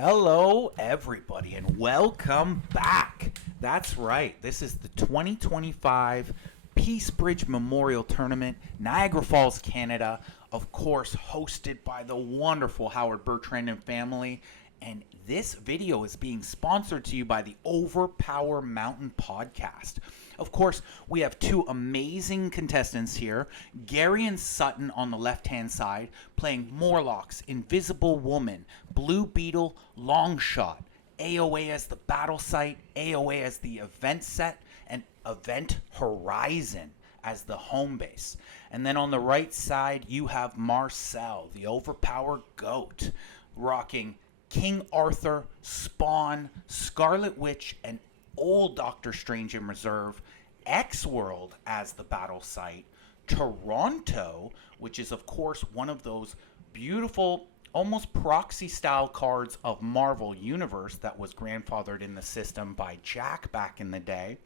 Hello, everybody, and welcome back. That's right. This is the 2025 PeaceBridge Memorial Tournament, Niagara Falls, Canada. Of course, hosted by the wonderful Howard Bertrand and family. And this video is being sponsored to you by the OverPower Mountain Podcast. Of course, we have two amazing contestants here. Garion Sutton on the left-hand side, playing Morlocks, Invisible Woman, Blue Beetle, Long Shot, AOA as the battle site, AOA as the event set, and Event Horizon as the home base. And then on the right side, you have Marcel, the OverPower G.O.A.T, rocking King Arthur, Spawn, Scarlet Witch, and old Doctor Strange in reserve, X-World as the battle site, Toronto, which is of course one of those beautiful, almost proxy-style cards of Marvel Universe that was grandfathered in the system by Jack back in the day.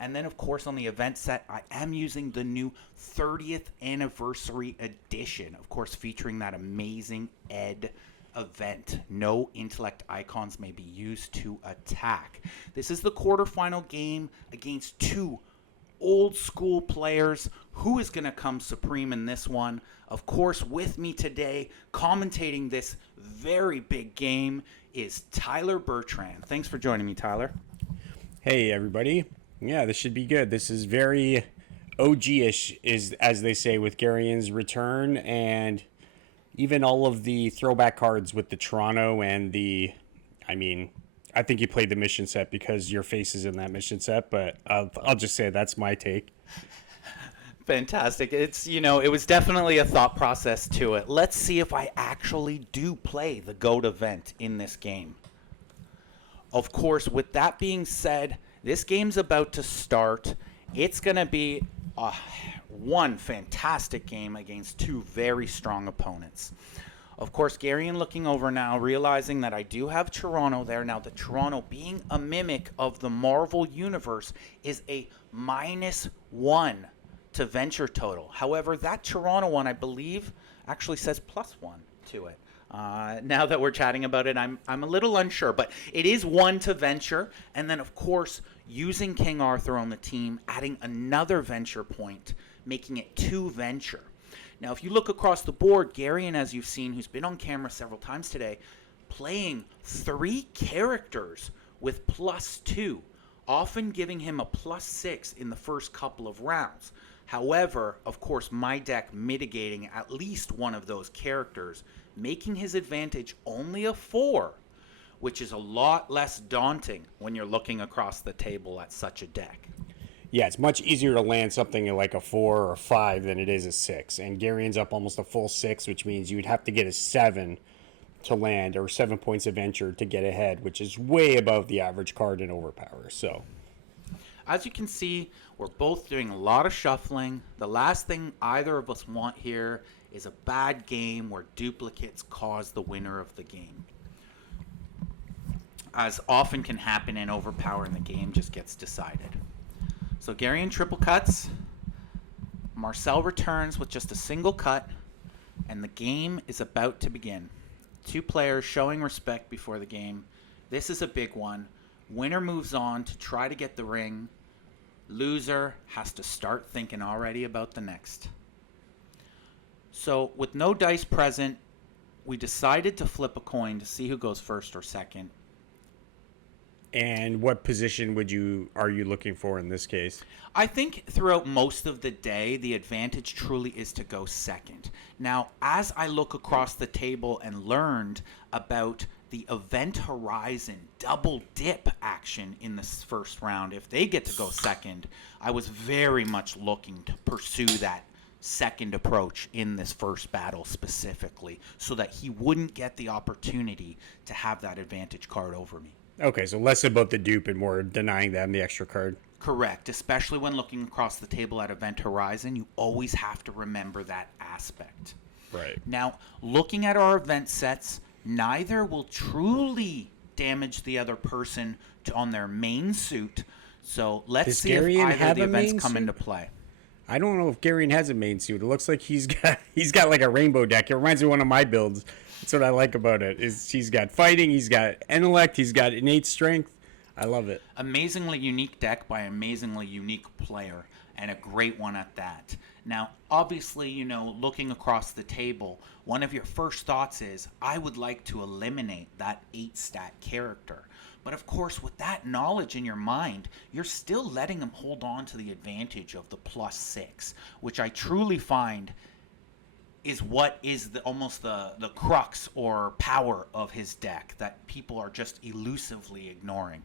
And then, of course, on the event set, I am using the new 30th Anniversary Edition, of course, featuring that amazing Ed event. No intellect icons may be used to attack. This is the quarterfinal game against two old school players. Who is going to come supreme in this one? Of course, with me today, commentating this very big game, is Tyler Bertrand. Thanks for joining me, Tyler. Hey, everybody. Yeah, this should be good. This is very OG-ish, as they say, with Garion's return, and even all of the throwback cards with the Toronto and I think you played the mission set because your face is in that mission set, but I'll just say that's my take. Fantastic. It was definitely a thought process to it. Let's see if I actually do play the G.O.A.T event in this game. Of course, with that being said, this game's about to start. It's going to be one fantastic game against two very strong opponents. Of course, Garion looking over now, realizing that I do have Toronto there. Now, the Toronto, being a mimic of the Marvel Universe, is a -1 to venture total. However, that Toronto one, I believe, actually says +1 to it. Now that we're chatting about it, I'm a little unsure, but it is 1 to venture. And then, of course, using King Arthur on the team, adding another venture point, making it 2 venture. Now, if you look across the board, Garion, as you've seen, who's been on camera several times today, playing 3 characters with +2, often giving him a +6 in the first couple of rounds. However, of course, my deck mitigating at least one of those characters, making his advantage only a 4, which is a lot less daunting when you're looking across the table at such a deck. Yeah, it's much easier to land something like a 4 or 5 than it is a 6. And Garion's up almost a full 6, which means you'd have to get a 7 to land, or 7 points of venture to get ahead, which is way above the average card in Overpower. So, as you can see, we're both doing a lot of shuffling. The last thing either of us want here is a bad game where duplicates cause the winner of the game, as often can happen in Overpower, and the game just gets decided. So Garion triple cuts, Marcel returns with just a single cut, and the game is about to begin. 2 players showing respect before the game. This is a big one. Winner moves on to try to get the ring. Loser has to start thinking already about the next. So with no dice present, we decided to flip a coin to see who goes first or second. and what position are you looking for in this case? I think throughout most of the day, the advantage truly is to go second. Now, as I look across the table and learned about the Event Horizon double dip action in this first round, if they get to go second, I was very much looking to pursue that second approach in this first battle specifically, so that he wouldn't get the opportunity to have that advantage card over me. Okay, so less about the dupe and more denying them the extra card. Correct, especially when looking across the table at Event Horizon, you always have to remember that aspect. Right. Now, looking at our event sets, neither will truly damage the other person on their main suit. So let's see if either of the events come into play. I don't know if Garion has a main suit. It looks like he's got like a rainbow deck. It reminds me of one of my builds. That's what I like about it. Is he's got fighting, he's got intellect, he's got innate strength. I love it. Amazingly unique deck by amazingly unique player, and a great one at that. Now, obviously, looking across the table, one of your first thoughts is, I would like to eliminate that 8-stat character. But of course, with that knowledge in your mind, you're still letting him hold on to the advantage of the +6, which I truly find is what is almost the crux or power of his deck that people are just elusively ignoring.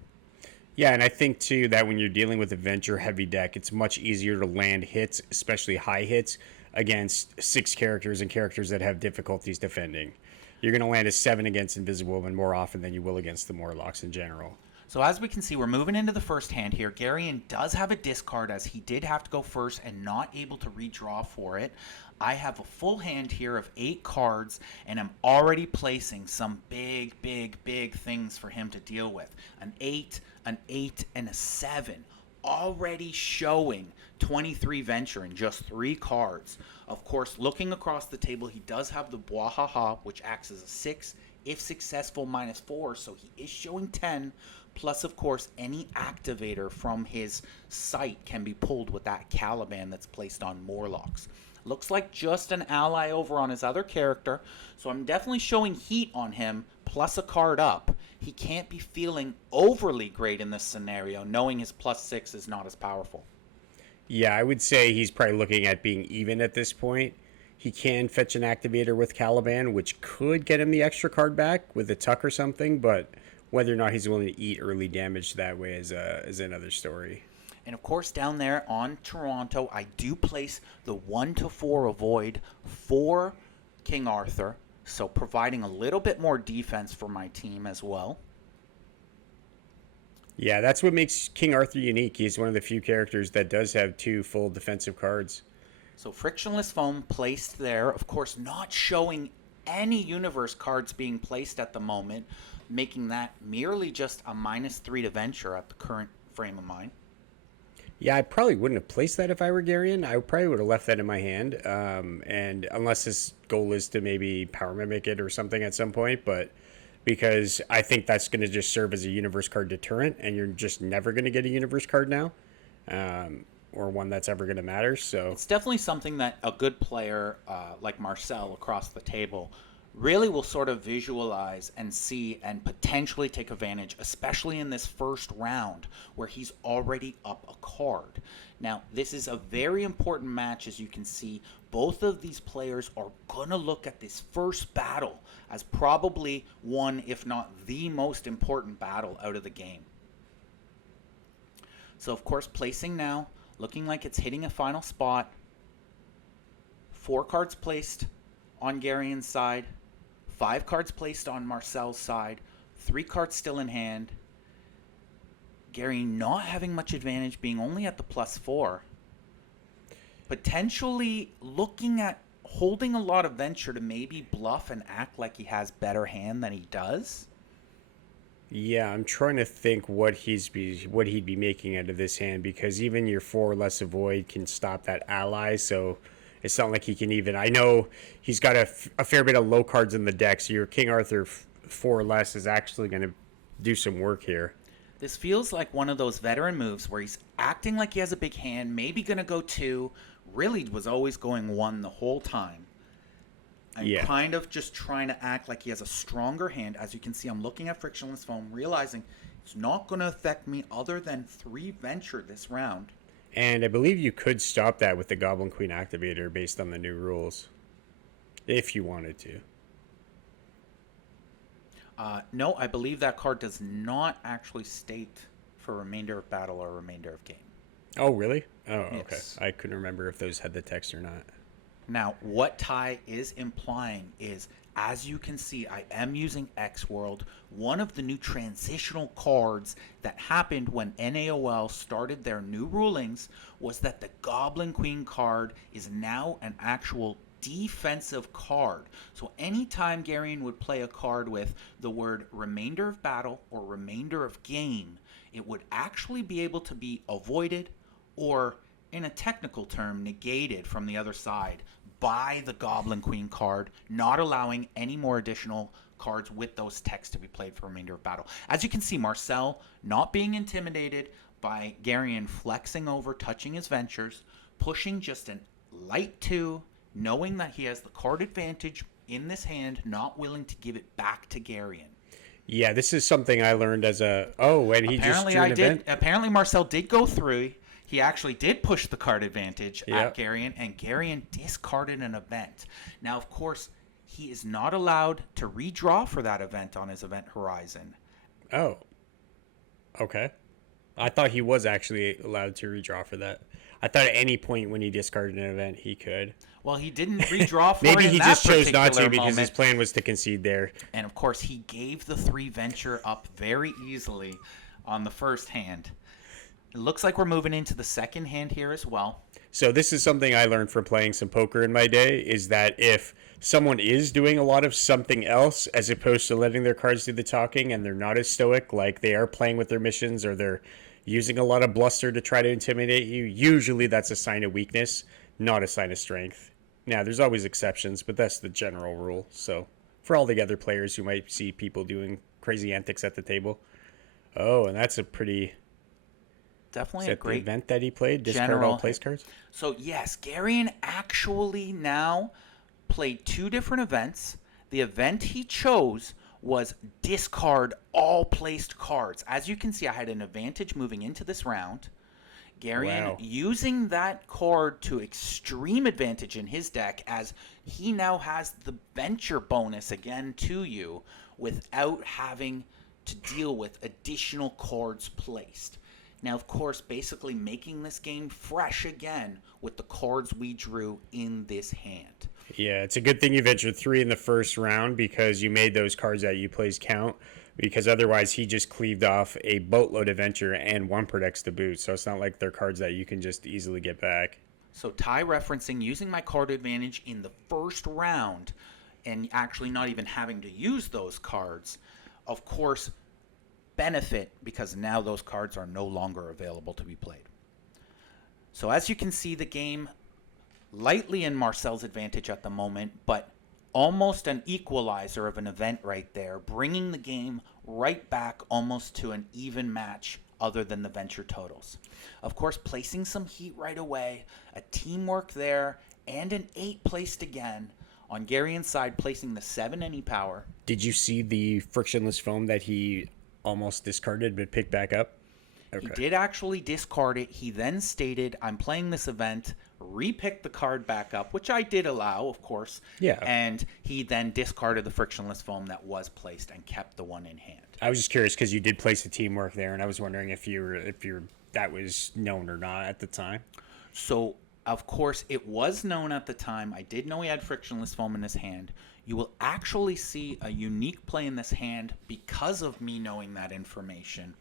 Yeah, and I think too that when you're dealing with a venture heavy deck, it's much easier to land hits, especially high hits, against 6 characters and characters that have difficulties defending. You're going to land a 7 against Invisible Woman more often than you will against the Morlocks in general. So as we can see, we're moving into the first hand here. Garion does have a discard as he did have to go first and not able to redraw for it. I have a full hand here of 8 cards, and I'm already placing some big things for him to deal with. An 8, and a 7. Already showing 23 venture in just 3 cards. Of course, looking across the table, he does have the Bwahaha, which acts as a 6, if successful, -4, so he is showing 10. Plus, of course, any activator from his site can be pulled with that Caliban that's placed on Morlocks. Looks like just an ally over on his other character, so I'm definitely showing heat on him, plus a card up. He can't be feeling overly great in this scenario, knowing his +6 is not as powerful. Yeah, I would say he's probably looking at being even at this point. He can fetch an activator with Caliban, which could get him the extra card back with a tuck or something, but whether or not he's willing to eat early damage that way is another story. And of course, down there on Toronto, I do place the 1/4 avoid for King Arthur, so providing a little bit more defense for my team as well. Yeah, that's what makes King Arthur unique. He's one of the few characters that does have 2 full defensive cards. So frictionless foam placed there, of course not showing any universe cards being placed at the moment, making that merely just a -3 to venture at the current frame of mind. Yeah, I probably wouldn't have placed that if I were Garion. I probably would have left that in my hand. And unless his goal is to maybe power mimic it or something at some point, but because I think that's going to just serve as a universe card deterrent, and you're just never going to get a universe card now, or one that's ever going to matter. So it's definitely something that a good player like Marcel across the table really will sort of visualize and see and potentially take advantage, especially in this first round where he's already up a card. Now, this is a very important match. As you can see, both of these players are going to look at this first battle as probably one, if not the most important battle out of the game. So, of course, placing now, looking like it's hitting a final spot. 4 cards placed on Garion's side. 5 cards placed on Marcel's side. 3 cards still in hand. Garion not having much advantage, being only at the +4. Potentially looking at holding a lot of venture to maybe bluff and act like he has better hand than he does. yeah, I'm trying to think what he'd be making out of this hand, because even your 4 less avoid can stop that ally. So it's not like he can even. I know he's got a fair bit of low cards in the deck, so your King Arthur 4 less is actually going to do some work here. This feels like one of those veteran moves where he's acting like he has a big hand, maybe going to go 2, really was always going 1 the whole time. And kind of just trying to act like he has a stronger hand. As you can see, I'm looking at frictionless foam, realizing it's not going to affect me other than 3 venture this round. And I believe you could stop that with the Goblin Queen activator based on the new rules, if you wanted to. No, I believe that card does not actually state for remainder of battle or remainder of game. Oh, really? Oh, okay. Yes. I couldn't remember if those had the text or not. Now, what Ty is implying is, as you can see, I am using X-World, one of the new transitional cards that happened when NAOL started their new rulings was that the Goblin Queen card is now an actual defensive card. So anytime Garion would play a card with the word remainder of battle or remainder of game, it would actually be able to be avoided or, in a technical term, negated from the other side by the Goblin Queen card, not allowing any more additional cards with those texts to be played for the remainder of battle. As you can see, Marcel not being intimidated by Garion flexing over, touching his ventures, pushing just a light 2, knowing that he has the card advantage in this hand, not willing to give it back to Garion. Yeah, this is something I learned as a... Oh, and he Apparently just drew an event? Apparently Marcel did go through. He actually did push the card advantage Yep. at Garion, and Garion discarded an event. Now, of course, he is not allowed to redraw for that event on his event horizon. Oh. Okay. I thought he was actually allowed to redraw for that. I thought at any point when he discarded an event, he could. Well, he didn't redraw for Maybe it in he that just chose not to particular because his moment. plan was to concede there. And, of course, he gave the 3 venture up very easily on the first hand. It looks like we're moving into the second hand here as well. So this is something I learned from playing some poker in my day, is that if someone is doing a lot of something else as opposed to letting their cards do the talking and they're not as stoic, like they are playing with their missions or they're using a lot of bluster to try to intimidate you, usually that's a sign of weakness, not a sign of strength. Now, there's always exceptions, but that's the general rule. So for all the other players who might see people doing crazy antics at the table. Oh, and that's a pretty... Definitely Is a that the great event that he played? Discard general all place cards? So, yes, Garion actually now played 2 different events. The event he chose was discard all placed cards. As you can see, I had an advantage moving into this round. Garion Wow. using that card to extreme advantage in his deck, as he now has the venture bonus again to you without having to deal with additional cards placed. Now, of course, basically making this game fresh again with the cards we drew in this hand. Yeah, it's a good thing you ventured 3 in the first round because you made those cards that you plays count, because otherwise he just cleaved off a boatload of venture and 1 protects to boot, so it's not like they're cards that you can just easily get back. So Ty referencing using my card advantage in the first round and actually not even having to use those cards, of course, benefit because now those cards are no longer available to be played. So as you can see, the game lightly in Marcel's advantage at the moment, but almost an equalizer of an event right there, bringing the game right back almost to an even match other than the venture totals. Of course, placing some heat right away, a teamwork there, and an 8 placed again. On Garion's side, placing the 7 any power. Did you see the frictionless foam that he almost discarded but picked back up? Okay. He did actually discard it. He then stated, I'm playing this event, repicked the card back up, which I did allow, of course. Yeah. And he then discarded the frictionless foam that was placed and kept the 1 in hand. I was just curious because you did place the teamwork there, and I was wondering if you're that was known or not at the time. So, of course, it was known at the time. I did know he had frictionless foam in his hand. You will actually see a unique play in this hand because of me knowing that information.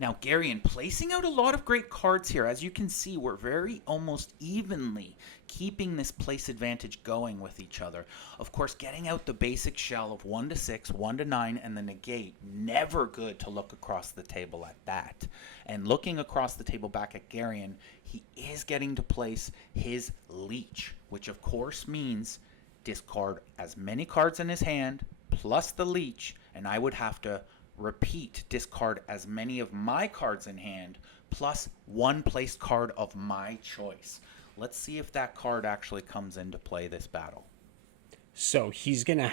Now, Garion placing out a lot of great cards here. As you can see, we're very almost evenly keeping this place advantage going with each other. Of course, getting out the basic shell of 1 to 6, 1 to 9, and the negate. Never good to look across the table at that. And looking across the table back at Garion, he is getting to place his leech, which of course means discard as many cards in his hand plus the leech, and I would have to repeat, discard as many of my cards in hand plus 1 placed card of my choice. Let's see if that card actually comes into play this battle. So he's gonna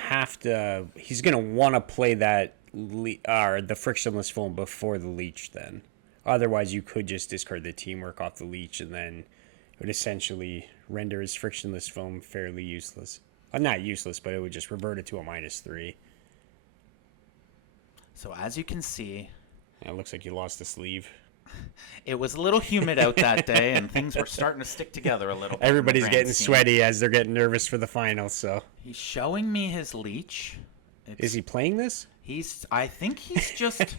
want to play that the frictionless foam before the leech. Then, otherwise you could just discard the teamwork off the leech, and then it would essentially render his frictionless foam fairly useless. Not useless, but it would just revert it to a -3. So as you can see, It looks like you lost a sleeve. it was a little humid out that day, and things were starting to stick together a little bit. Everybody's in the getting grand scheme. sweaty as they're getting nervous for the finals. So, He's showing me his leech. is he playing this? I think he's just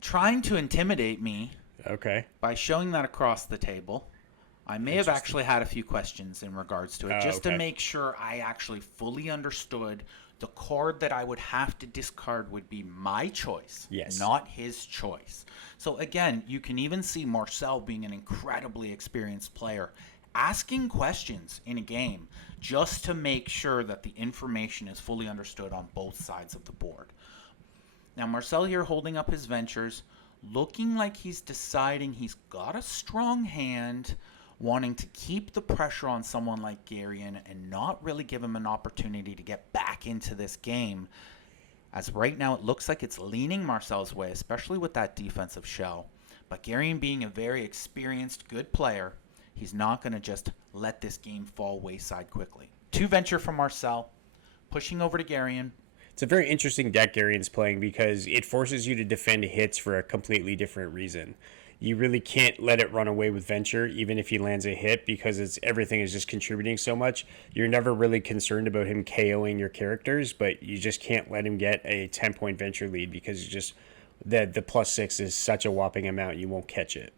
trying to intimidate me Okay. by showing that across the table. I may have actually had a few questions in regards to it, just to okay. make sure I actually fully understood the card that I would have to discard would be my choice, Yes. not his choice. So again, you can even see Marcel being an incredibly experienced player asking questions in a game just to make sure that the information is fully understood on both sides of the board. Now, Marcel here holding up his ventures, looking like he's deciding he's got a strong hand, wanting to keep the pressure on someone like Garion and not really give him an opportunity to get back into this game. As right now it looks like it's leaning Marcel's way, especially with that defensive shell. But Garion being a very experienced, good player, he's not going to just let this game fall wayside quickly. 2 venture from Marcel, pushing over to Garion. It's a very interesting deck Garion's playing because it forces you to defend hits for a completely different reason. You really can't let it run away with venture, even if he lands a hit, because everything is just contributing so much. You're never really concerned about him KOing your characters, but you just can't let him get a 10-point venture lead because the +6 is such a whopping amount you won't catch it.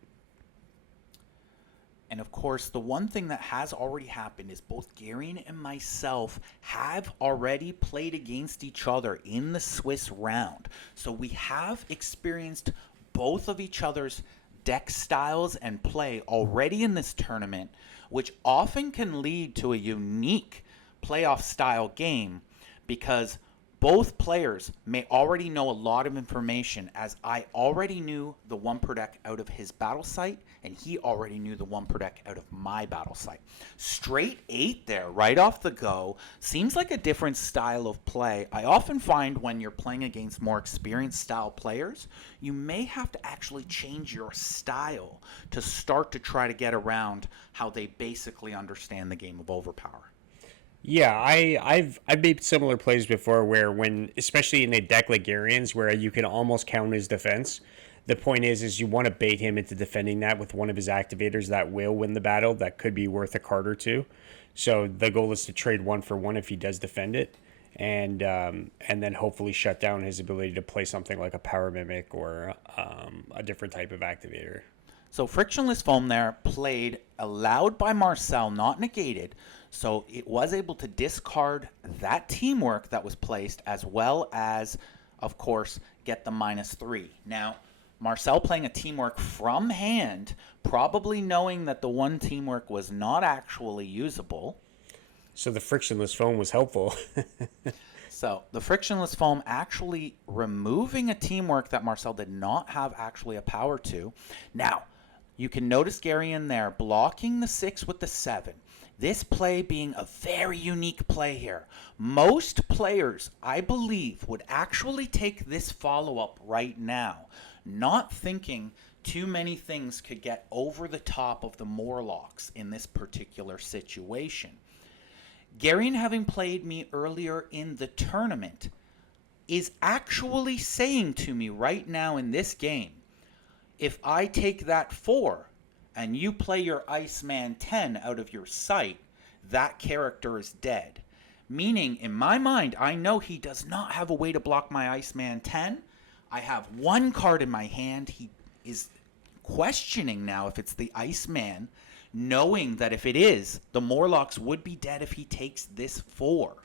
And of course, the one thing that has already happened is both Garion and myself have already played against each other in the Swiss round. So we have experienced both of each other's deck styles and play already in this tournament, which often can lead to a unique playoff style game because both players may already know a lot of information, as I already knew the 1 per deck out of his battle site, and he already knew the 1 per deck out of my battle site. Straight 8 there, right off the go. Seems like a different style of play. I often find when you're playing against more experienced style players, you may have to actually change your style to start to try to get around how they basically understand the game of OverPower. Yeah, I've made similar plays before where especially in a deck like Garion's where you can almost count his defense. The point is you want to bait him into defending that with one of his activators that will win the battle, that could be worth a card or 2. So the goal is to trade 1 for 1 if he does defend it, and then hopefully shut down his ability to play something like a Power Mimic or a different type of activator. So frictionless foam there played, allowed by Marcel, not negated. So it was able to discard that teamwork that was placed, as well as, of course, get the -3. Now, Marcel playing a teamwork from hand, probably knowing that the one teamwork was not actually usable. So the frictionless foam was helpful. So the frictionless foam actually removing a teamwork that Marcel did not have actually a power to. Now, you can notice Garion there blocking the 6 with the 7. This play being a very unique play here. Most players, I believe, would actually take this follow-up right now, not thinking too many things could get over the top of the Morlocks in this particular situation. Garion, having played me earlier in the tournament, is actually saying to me right now in this game, if I take that 4 and you play your Iceman 10 out of your sight, that character is dead. Meaning, in my mind, I know he does not have a way to block my Iceman 10. I have 1 card in my hand. He is questioning now if it's the Iceman, knowing that if it is, the Morlocks would be dead if he takes this 4.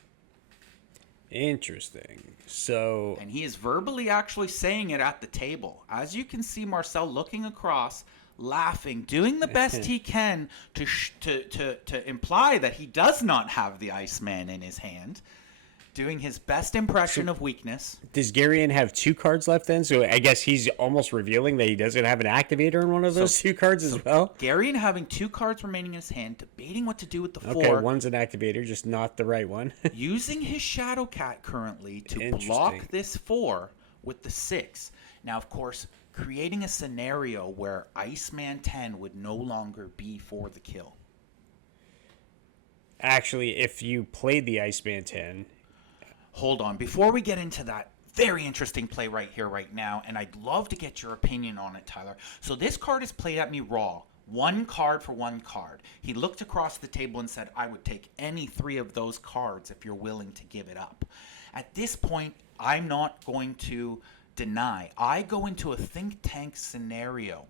Interesting. So, and he is verbally actually saying it at the table. As you can see, Marcel looking across, laughing, doing the best he can to imply that he does not have the Iceman in his hand, doing his best impression of weakness. Does Garion have 2 cards left then? So I guess he's almost revealing that he doesn't have an activator in one of those 2 cards as well? Garion having 2 cards remaining in his hand, debating what to do with the 4. Okay, one's an activator, just not the right one. Using his Shadow Cat currently to block this 4 with the 6. Now, of course, creating a scenario where Iceman 10 would no longer be for the kill. Actually, if you played the Iceman 10... Hold on. Before we get into that very interesting play right here, right now, and I'd love to get your opinion on it, Tyler. So this card is played at me raw. 1 card for 1 card. He looked across the table and said, I would take any 3 of those cards if you're willing to give it up. At this point, I'm not going to deny. I go into a think tank scenario,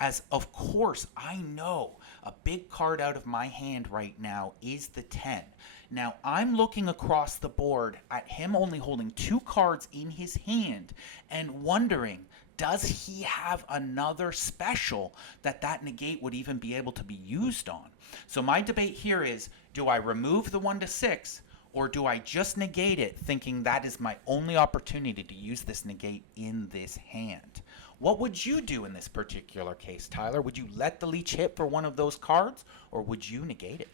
as of course I know a big card out of my hand right now is the 10. Now I'm looking across the board at him only holding 2 cards in his hand and wondering, does he have another special that negate would even be able to be used on? So my debate here is, do I remove the 1 to 6, or do I just negate it, thinking that is my only opportunity to use this negate in this hand? What would you do in this particular case, Tyler? Would you let the leech hit for one of those cards, or would you negate it?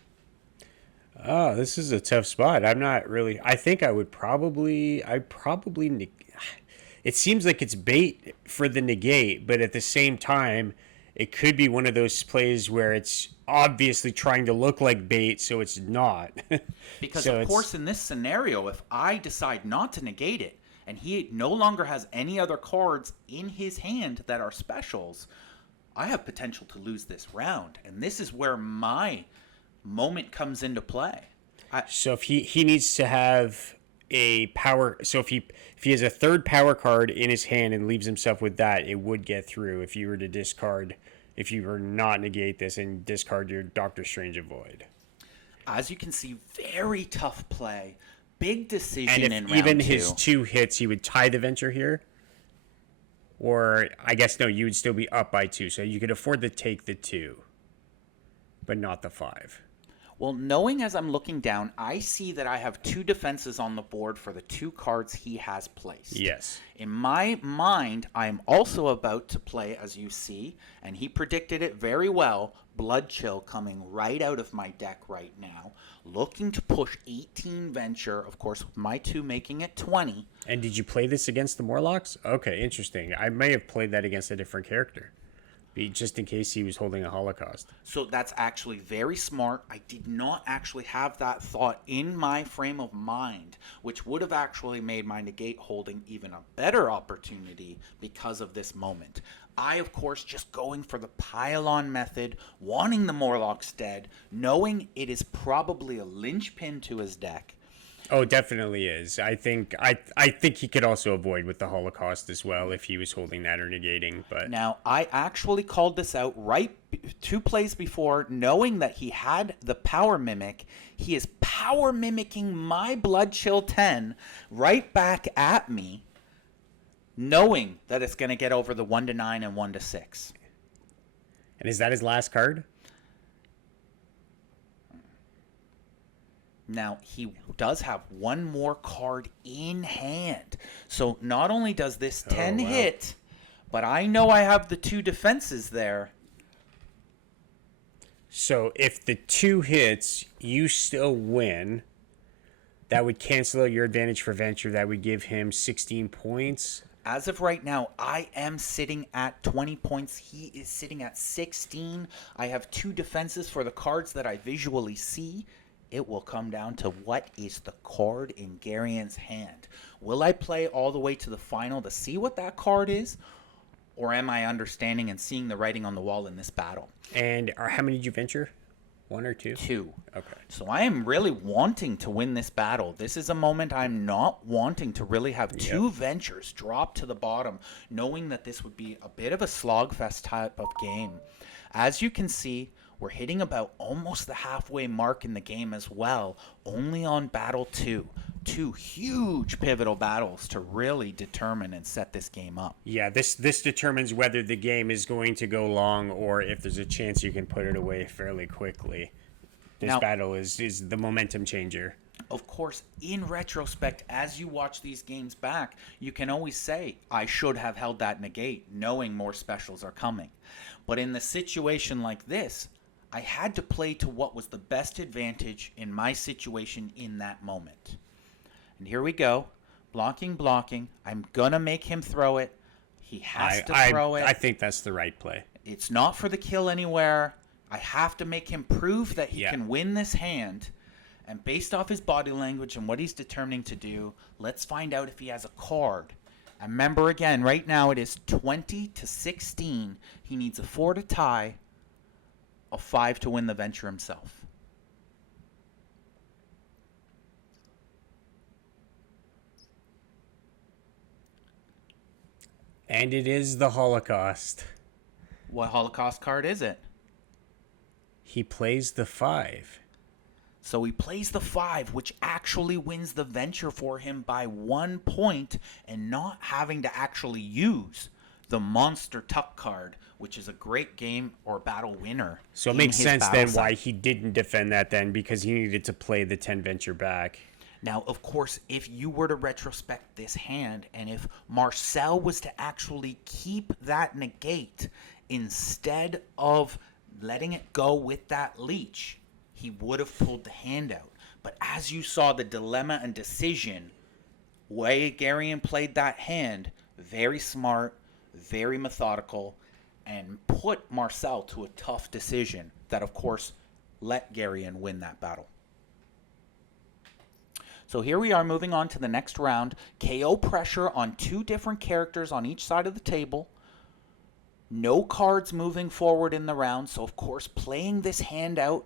Oh, this is a tough spot. I'm not really. I think I would probably. It seems like it's bait for the negate, but at the same time, it could be one of those plays where it's obviously trying to look like bait, so it's not. Because, So of course, in this scenario, if I decide not to negate it, and he no longer has any other cards in his hand that are specials, I have potential to lose this round. And this is where my moment comes into play. So if he needs to have a power, so if he has a third power card in his hand and leaves himself with that, it would get through if you were to discard, if you were not negate this and discard your Doctor Strange Avoid. As you can see, very tough play. Big And decision if in round even 2. his 2 hits, he would tie the venture here. Or I guess no, you would still be up by 2, so you could afford to take the 2, but not the 5. Well, knowing as I'm looking down, I see that I have 2 defenses on the board for the 2 cards he has placed. Yes. In my mind, I am also about to play, as you see, and he predicted it very well, Blood Chill coming right out of my deck right now, looking to push 18 venture, of course, with my 2 making it 20. And did you play this against the Morlocks? Okay, interesting. I may have played that against a different character, just in case he was holding a Holocaust. So that's actually very smart. I did not actually have that thought in my frame of mind, which would have actually made my negate holding even a better opportunity because of this moment. I, of course, just going for the pile-on method, wanting the Morlocks dead, knowing it is probably a linchpin to his deck. Oh, definitely is. I think he could also avoid with the Holocaust as well if he was holding that or negating. But Now, I actually called this out 2 plays before, knowing that he had the Power Mimic. He is Power Mimicking my Blood Chill 10 right back at me, knowing that it's going to get over the 1 to 9 and 1 to 6. and is that his last card? Now, he does have one more card in hand. So not only does this 10 wow. hit, but I know I have the 2 defenses there. So if the 2 hits, you still win. That would cancel out your advantage for venture. That would give him 16 points. As of right now, I am sitting at 20 points. He is sitting at 16. I have 2 defenses for the cards that I visually see. It will come down to what is the card in Garion's hand. Will I play all the way to the final to see what that card is? Or am I understanding and seeing the writing on the wall in this battle? And how many did you venture? 1 or 2? 2. Okay. So I am really wanting to win this battle. This is a moment I'm not wanting to really have 2 ventures drop to the bottom, knowing that this would be a bit of a slogfest type of game. As you can see, we're hitting about almost the halfway mark in the game as well, only on battle 2. 2 huge pivotal battles to really determine and set this game up. Yeah, this determines whether the game is going to go long or if there's a chance you can put it away fairly quickly. This battle is the momentum changer. Of course, in retrospect, as you watch these games back, you can always say, I should have held that negate, knowing more specials are coming. But in the situation like this, I had to play to what was the best advantage in my situation in that moment. And here we go. Blocking. I'm going to make him throw it. He has to throw it. I think that's the right play. It's not for the kill anywhere. I have to make him prove that he can win this hand. And based off his body language and what he's determining to do, let's find out if he has a card. And remember again, right now it is 20 to 16. He needs a 4 to tie, a 5 to win the venture himself. And it is the Holocaust. What Holocaust card is it? He plays the 5. So he plays the 5, which actually wins the venture for him by 1 point and not having to actually use the Monster Tuck card, which is a great game or battle winner. So it makes sense then why he didn't defend that then, because he needed to play the 10 venture back. Now, of course, if you were to retrospect this hand, and if Marcel was to actually keep that negate instead of letting it go with that leech, he would have pulled the hand out. But as you saw the dilemma and decision, way Garion played that hand, very smart, very methodical, and put Marcel to a tough decision that, of course, let Garion win that battle. So here we are moving on to the next round. KO pressure on two different characters on each side of the table. No cards moving forward in the round. So, of course, playing this hand out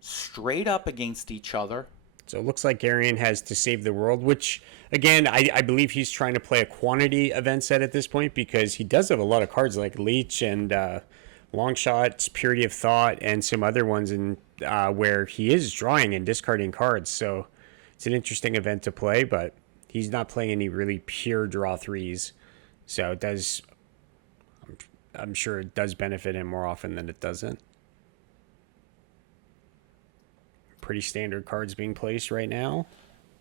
straight up against each other. So it looks like Garion has to save the world, which, again, I believe he's trying to play a quantity event set at this point, because he does have a lot of cards like Leech and Long Shot, Purity of Thought, and some other ones in where he is drawing and discarding cards. So it's an interesting event to play, but he's not playing any really pure draw threes. So it does, I'm sure it does benefit him more often than it doesn't. Pretty standard cards being placed right now.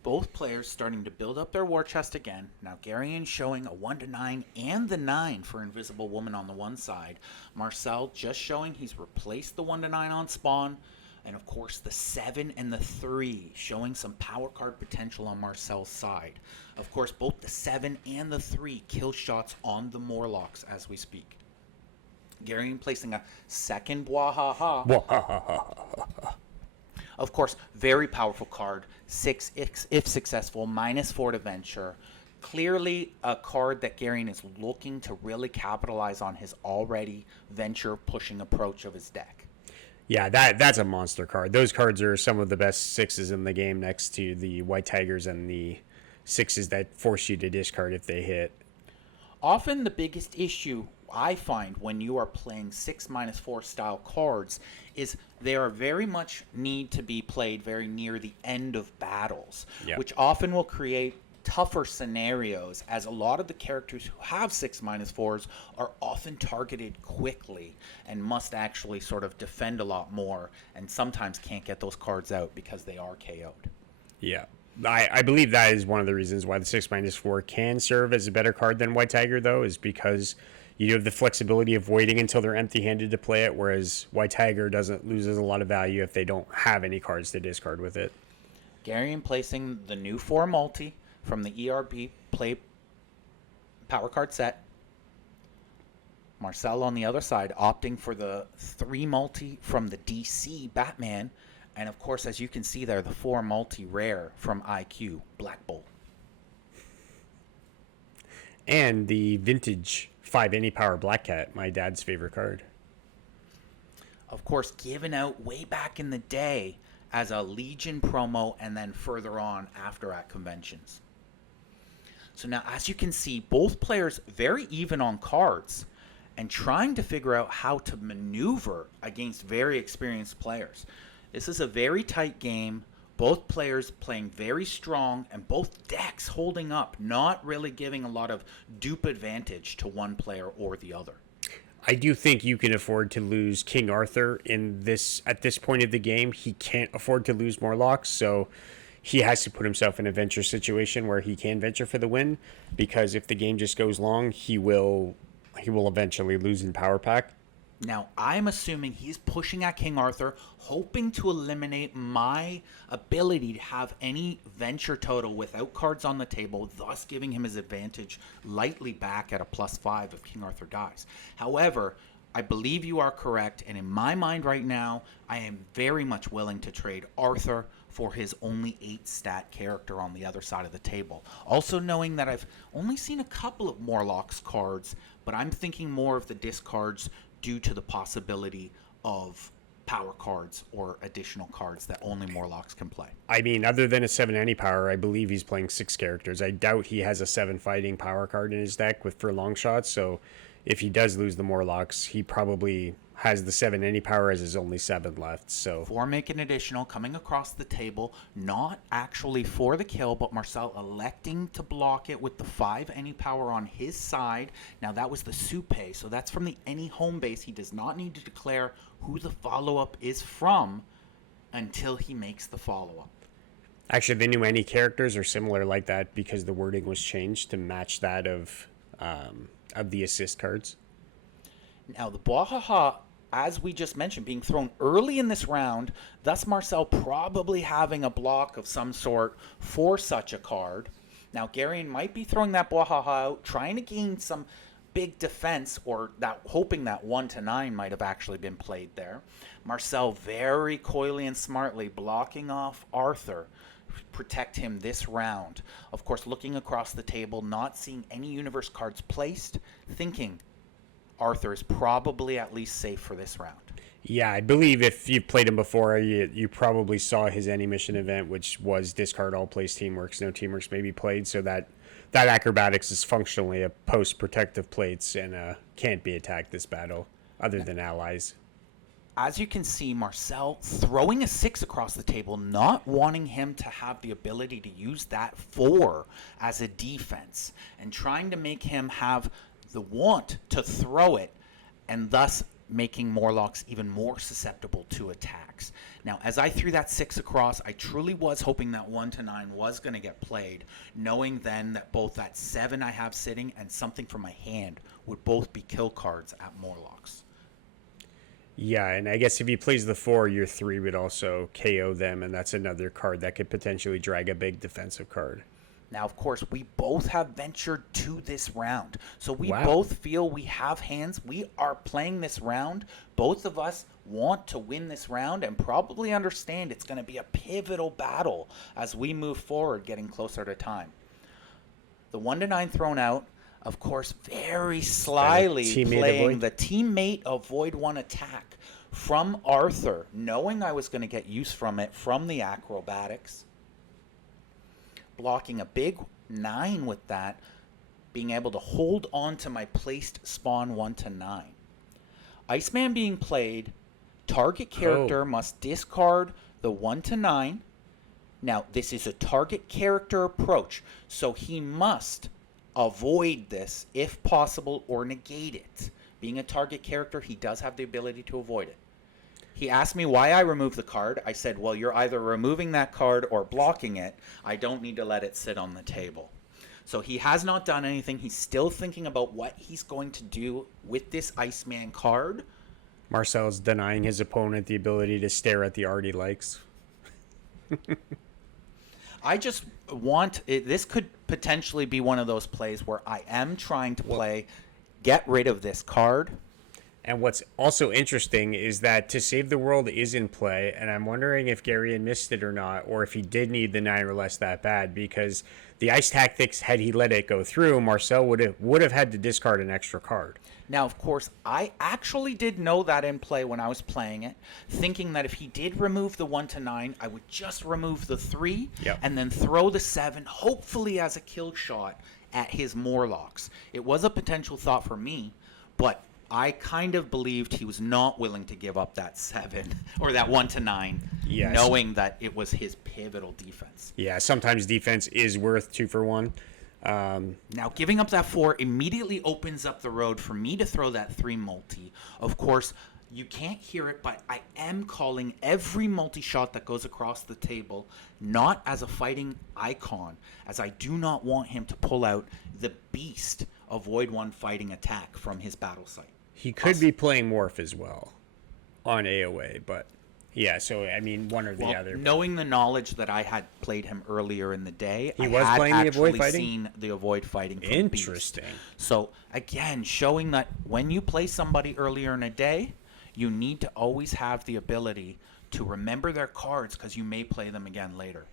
Both players starting to build up their war chest again. Now Garion showing a 1-9 and the 9 for Invisible Woman on the one side. Marcel just showing he's replaced the 1-9 on spawn. And of course the 7 and the 3 showing some power card potential on Marcel's side. Of course both the 7 and the 3 kill shots on the Morlocks as we speak. Garion placing a second Bwahaha. Of course, very powerful card. 6 if successful, -4 to venture. Clearly a card that Garion is looking to really capitalize on his already venture pushing approach of his deck. Yeah, that's a monster card. Those cards are some of the best 6s in the game, next to the White Tigers and the 6s that force you to discard if they hit. Often the biggest issue I find when you are playing 6-4 style cards is they are very much need to be played very near the end of battles, which often will create tougher scenarios, as a lot of the characters who have 6-4s are often targeted quickly and must actually sort of defend a lot more, and sometimes can't get those cards out because they are KO'd. Yeah. I believe that is one of the reasons why the 6-4 can serve as a better card than White Tiger, though, is because you have the flexibility of waiting until they're empty-handed to play it, whereas White Tiger loses a lot of value if they don't have any cards to discard with it. Garion placing the new 4 multi from the ERB play power card set. Marcel on the other side opting for the 3 multi from the DC Batman. And of course, as you can see there, the 4 multi rare from IQ Black Bolt. And the vintage 5 Any Power Black Cat, my dad's favorite card. Of course, given out way back in the day as a Legion promo, and then further on after at conventions. So now, as you can see, both players very even on cards and trying to figure out how to maneuver against very experienced players. This is a very tight game. Both players playing very strong and both decks holding up, not really giving a lot of dupe advantage to one player or the other. I do think you can afford to lose King Arthur at this point of the game. He can't afford to lose Morlocks, so he has to put himself in a venture situation where he can venture for the win, because if the game just goes long, he will eventually lose in Power Pack. Now, I'm assuming he's pushing at King Arthur, hoping to eliminate my ability to have any venture total without cards on the table, thus giving him his advantage lightly back at a +5 if King Arthur dies. However, I believe you are correct, and in my mind right now, I am very much willing to trade Arthur for his only 8 stat character on the other side of the table. Also knowing that I've only seen a couple of Morlocks cards, but I'm thinking more of the discards due to the possibility of power cards or additional cards that only Morlocks can play. I mean, other than a 7 any power, I believe he's playing 6 characters. I doubt he has a 7 fighting power card in his deck for long shots, so if he does lose the Morlocks, he probably has the 7 any power as there's only 7 left. So 4 make an additional coming across the table, not actually for the kill, but Marcel electing to block it with the 5 any power on his side. Now that was the Supe, so that's from the any home base. He does not need to declare who the follow-up is from until he makes the follow-up. actually, the new any characters are similar like that because the wording was changed to match that of the assist cards. Now the Bwahaha, as we just mentioned, being thrown early in this round, thus Marcel probably having a block of some sort for such a card. Now Garion might be throwing that Bwahaha out, trying to gain some big defense, or that hoping that 1-9 might have actually been played there. Marcel very coyly and smartly blocking off Arthur, protect him this round. Of course, looking across the table, not seeing any universe cards placed, thinking Arthur is probably at least safe for this round. Yeah, I believe if you've played him before, you probably saw his any mission event, which was discard all place teamworks. No teamworks may be played, so that acrobatics is functionally a post protective plates and can't be attacked this battle other than allies. As you can see, Marcel throwing a 6 across the table, not wanting him to have the ability to use that 4 as a defense, and trying to make him have the want to throw it, and thus making Morlocks even more susceptible to attacks. Now, as I threw that 6 across, I truly was hoping that 1-9 was going to get played, knowing then that both that 7 I have sitting and something from my hand would both be kill cards at Morlocks. Yeah, and I guess if he plays the 4, your 3 would also KO them, and that's another card that could potentially drag a big defensive card. Now, of course, we both have ventured to this round. So we Wow. both feel we have hands. We are playing this round. Both of us want to win this round and probably understand it's going to be a pivotal battle as we move forward, getting closer to time. The 1-9 thrown out, of course, very slyly playing the teammate avoid 1 attack from Arthur, knowing I was going to get use from it from the acrobatics. Blocking a big 9 with that, being able to hold on to my placed spawn 1-9. Iceman being played, target character must discard the 1-9. Now, this is a target character approach, so he must avoid this if possible or negate it. Being a target character, he does have the ability to avoid it. He asked me why I removed the card. I said, well, you're either removing that card or blocking it. I don't need to let it sit on the table. So he has not done anything. He's still thinking about what he's going to do with this Iceman card. Marcel's denying his opponent the ability to stare at the art he likes. I just want this could potentially be one of those plays where I am trying to play, get rid of this card. And what's also interesting is that To Save the World is in play, and I'm wondering if Garion missed it or not, or if he did need the 9 or less that bad, because the ice tactics, had he let it go through, Marcel would have had to discard an extra card. Now, of course, I actually did know that in play when I was playing it, thinking that if he did remove the 1-9, I would just remove the 3 and then throw the 7, hopefully as a kill shot at his Morlocks. It was a potential thought for me, but I kind of believed he was not willing to give up that 7 or that 1-9, knowing that it was his pivotal defense. Yeah, sometimes defense is worth 2 for 1. Now, giving up that 4 immediately opens up the road for me to throw that 3 multi. Of course, you can't hear it, but I am calling every multi-shot that goes across the table not as a fighting icon, as I do not want him to pull out the beast avoid 1 fighting attack from his battle site. He could be playing Morph as well on AOA, but yeah, so I mean, one or the other. Knowing the knowledge that I had played him earlier in the day, he I was had playing the avoid actually fighting? seen the avoid fighting from Interesting. Beast. So again, showing that when you play somebody earlier in a day, you need to always have the ability to remember their cards because you may play them again later.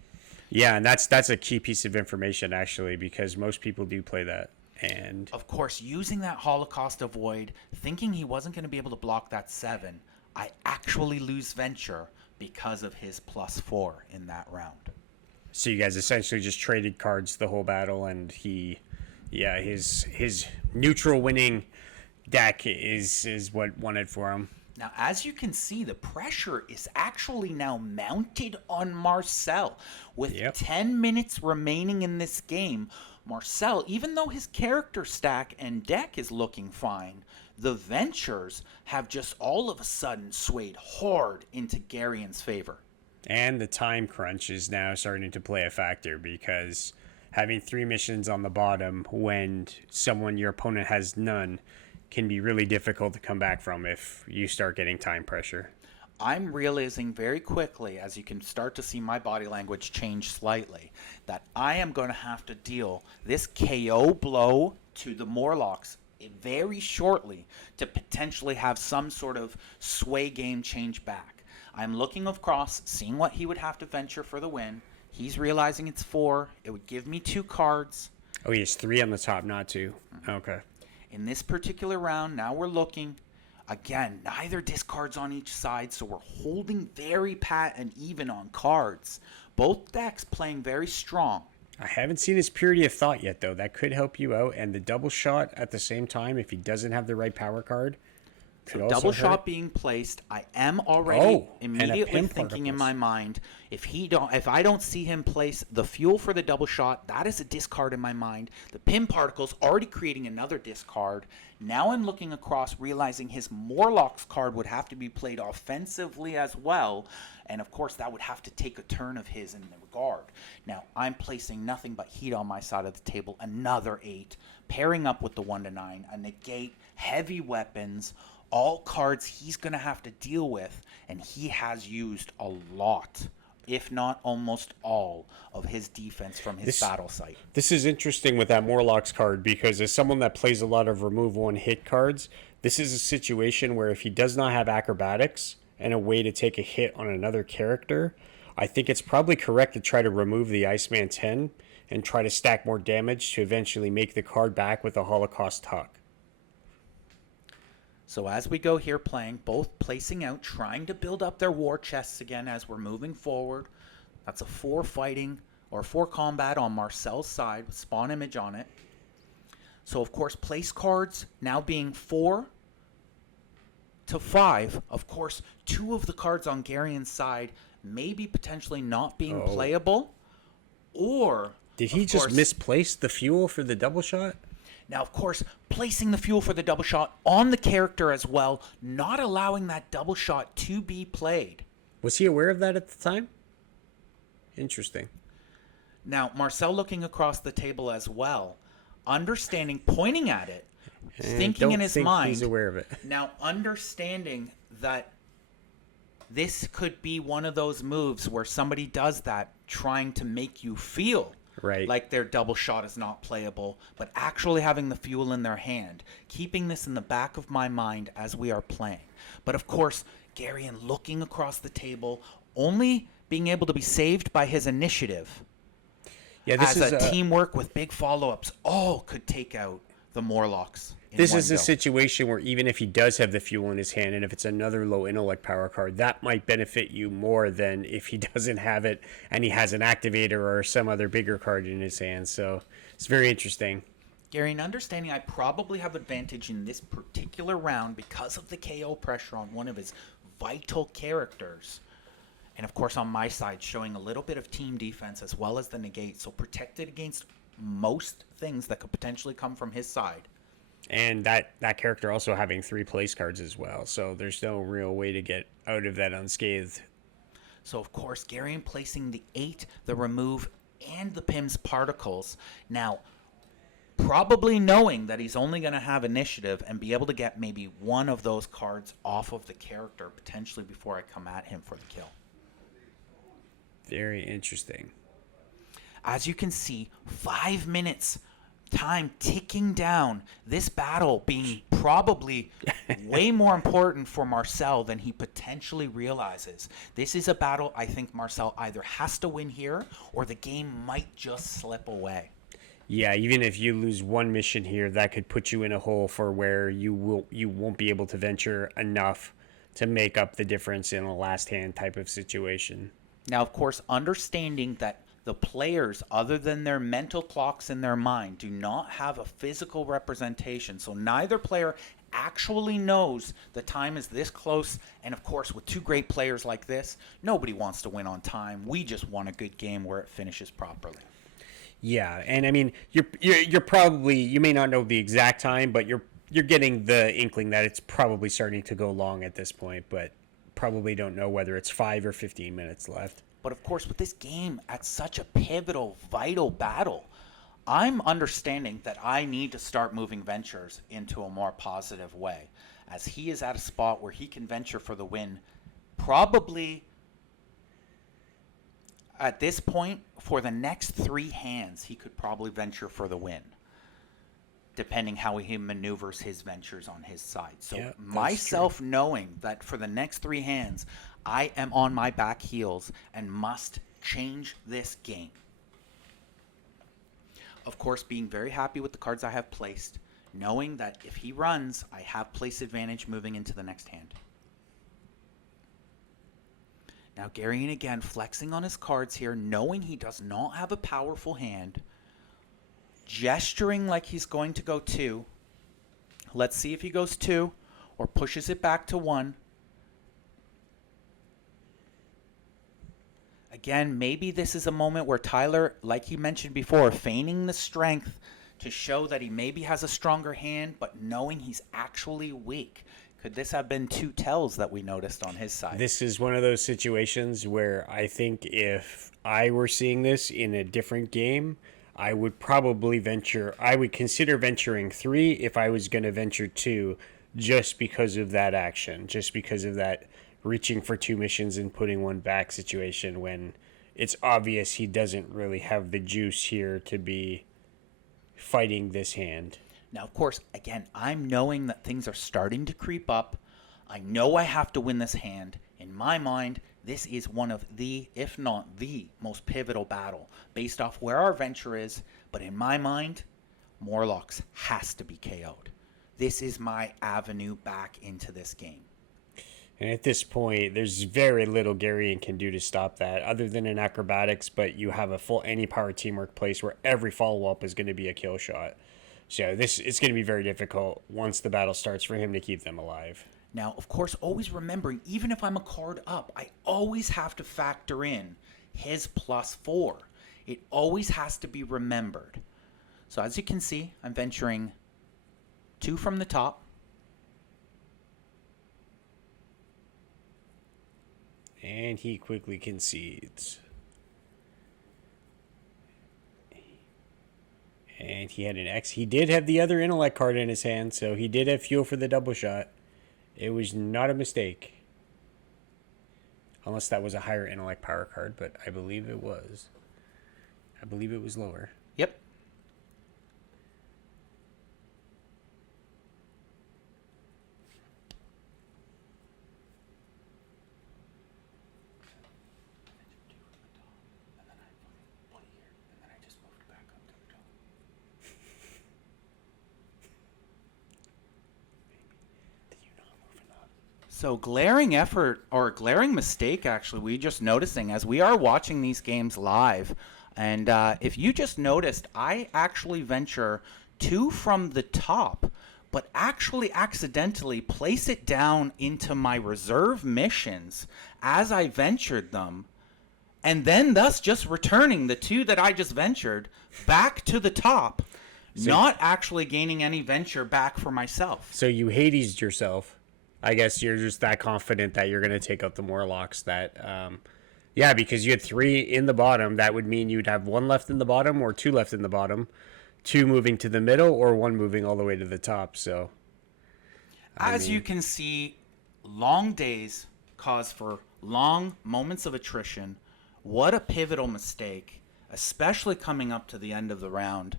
Yeah, and that's a key piece of information actually, because most people do play that. And of course, using that Holocaust avoid, thinking he wasn't going to be able to block that 7, I actually lose venture because of his +4 in that round. So you guys essentially just traded cards the whole battle, and his neutral winning deck is what won it for him. Now, as you can see, the pressure is actually now mounted on Marcel. With Yep. 10 minutes remaining in this game, Marcel, even though his character stack and deck is looking fine, the ventures have just all of a sudden swayed hard into Garion's favor. And the time crunch is now starting to play a factor because having 3 missions on the bottom when your opponent has none can be really difficult to come back from if you start getting time pressure. I'm realizing very quickly, as you can start to see my body language change slightly, that I am going to have to deal this KO blow to the Morlocks very shortly to potentially have some sort of sway game change back. I'm looking across, seeing what he would have to venture for the win. He's realizing it's 4. It would give me 2 cards. Oh, he has 3 on the top, not 2. Okay. In this particular round, now we're looking. Again, neither discards on each side, so we're holding very pat and even on cards. Both decks playing very strong. I haven't seen his Purity of Thought yet, though. That could help you out. And the double shot at the same time, if he doesn't have the right power card, could also Double hurt. shot being placed. I am already and a immediately pin thinking in particles. my mind, if I don't see him place the fuel for the double shot, that is a discard in my mind. The pin particles already creating another discard. Now I'm looking across, realizing his Morlock's card would have to be played offensively as well. And of course, that would have to take a turn of his in the regard. Now, I'm placing nothing but heat on my side of the table. Another 8. Pairing up with the 1-9. A negate, heavy weapons. All cards he's going to have to deal with. And he has used a lot, if not almost all, of his defense from his battle site. This is interesting with that Morlock's card because as someone that plays a lot of remove 1 hit cards, this is a situation where if he does not have acrobatics and a way to take a hit on another character, I think it's probably correct to try to remove the Iceman 10 and try to stack more damage to eventually make the card back with a Holocaust Tuck. So as we go here playing, both placing out, trying to build up their war chests again as we're moving forward. That's a 4 fighting or 4 combat on Marcel's side with spawn image on it. So of course place cards now being 4 to 5. Of course 2 of the cards on Garion's side maybe potentially not being playable. Or did he just misplace the fuel for the double shot? Now, of course, placing the fuel for the double shot on the character as well, not allowing that double shot to be played. Was he aware of that at the time? Interesting. Now, Marcel looking across the table as well, understanding, pointing at it, thinking in his mind. He's aware of it. Now, understanding that this could be one of those moves where somebody does that, trying to make you feel like their double shot is not playable, but actually having the fuel in their hand, keeping this in the back of my mind as we are playing. But of course, Garion looking across the table, only being able to be saved by his initiative. Yeah, this as is teamwork with big follow-ups, all could take out the Morlocks. This is a situation where even if he does have the fuel in his hand, and if it's another low intellect power card, that might benefit you more than if he doesn't have it and he has an activator or some other bigger card in his hand. So it's very interesting. Gary, in understanding I probably have advantage in this particular round because of the KO pressure on one of his vital characters. And of course on my side showing a little bit of team defense as well as the negate. So protected against most things that could potentially come from his side. And that character also having 3 place cards as well. So there's no real way to get out of that unscathed. So, of course, Garion placing the 8, the remove, and the Pim's particles. Now, probably knowing that he's only going to have initiative and be able to get maybe one of those cards off of the character potentially before I come at him for the kill. Very interesting. As you can see, 5 minutes time ticking down, this battle being probably way more important for Marcel than he potentially realizes. This is a battle I think Marcel either has to win here or the game might just slip away. Yeah, even if you lose one mission here, that could put you in a hole for where you won't be able to venture enough to make up the difference in a last hand type of situation. Now, of course, understanding that The players, other than their mental clocks in their mind, do not have a physical representation. So neither player actually knows the time is this close. And of course, with two great players like this, nobody wants to win on time. We just want a good game where it finishes properly. Yeah, and I mean, you're probably, you may not know the exact time, but you're getting the inkling that it's probably starting to go long at this point, but probably don't know whether it's 5 or 15 minutes left. But of course, with this game at such a pivotal, vital battle, I'm understanding that I need to start moving ventures into a more positive way, as he is at a spot where he can venture for the win, probably at this point, for the next 3 hands, he could probably venture for the win, depending how he maneuvers his ventures on his side. So yeah, myself knowing that for the next 3 hands, I am on my back heels and must change this game. Of course, being very happy with the cards I have placed, knowing that if he runs, I have place advantage moving into the next hand. Now, Garion again flexing on his cards here, knowing he does not have a powerful hand, gesturing like he's going to go 2. Let's see if he goes 2 or pushes it back to 1. Again, maybe this is a moment where Tyler, like he mentioned before, feigning the strength to show that he maybe has a stronger hand, but knowing he's actually weak. Could this have been 2 tells that we noticed on his side? This is one of those situations where I think if I were seeing this in a different game, I would probably consider venturing 3 if I was going to venture 2, just because of that action, just because of that reaching for 2 missions and putting 1 back situation, when it's obvious he doesn't really have the juice here to be fighting this hand. Now, of course, again, I'm knowing that things are starting to creep up. I know I have to win this hand. In my mind, this is one of the, if not the, most pivotal battle based off where our venture is. But in my mind, Morlocks has to be KO'd. This is my avenue back into this game. And at this point, there's very little Garion can do to stop that, other than in acrobatics, but you have a full any-power teamwork place where every follow-up is going to be a kill shot. So it's going to be very difficult once the battle starts for him to keep them alive. Now, of course, always remembering, even if I'm a card up, I always have to factor in his +4. It always has to be remembered. So as you can see, I'm venturing 2 from the top. And he quickly concedes. And he had an X. He did have the other intellect card in his hand, so he did have fuel for the double shot. It was not a mistake. Unless that was a higher intellect power card, but I believe it was. I believe it was lower. Yep. So glaring effort, or glaring mistake, actually, we just noticing as we are watching these games live. And if you just noticed, I actually venture 2 from the top, but actually accidentally place it down into my reserve missions as I ventured them. And then thus just returning the 2 that I just ventured back to the top, not actually gaining any venture back for myself. So you Hades'd yourself. I guess you're just that confident that you're going to take out the Morlocks that, yeah, because you had 3 in the bottom. That would mean you'd have 1 left in the bottom or 2 left in the bottom, 2 moving to the middle or 1 moving all the way to the top. So, as you can see, long days cause for long moments of attrition. What a pivotal mistake, especially coming up to the end of the round.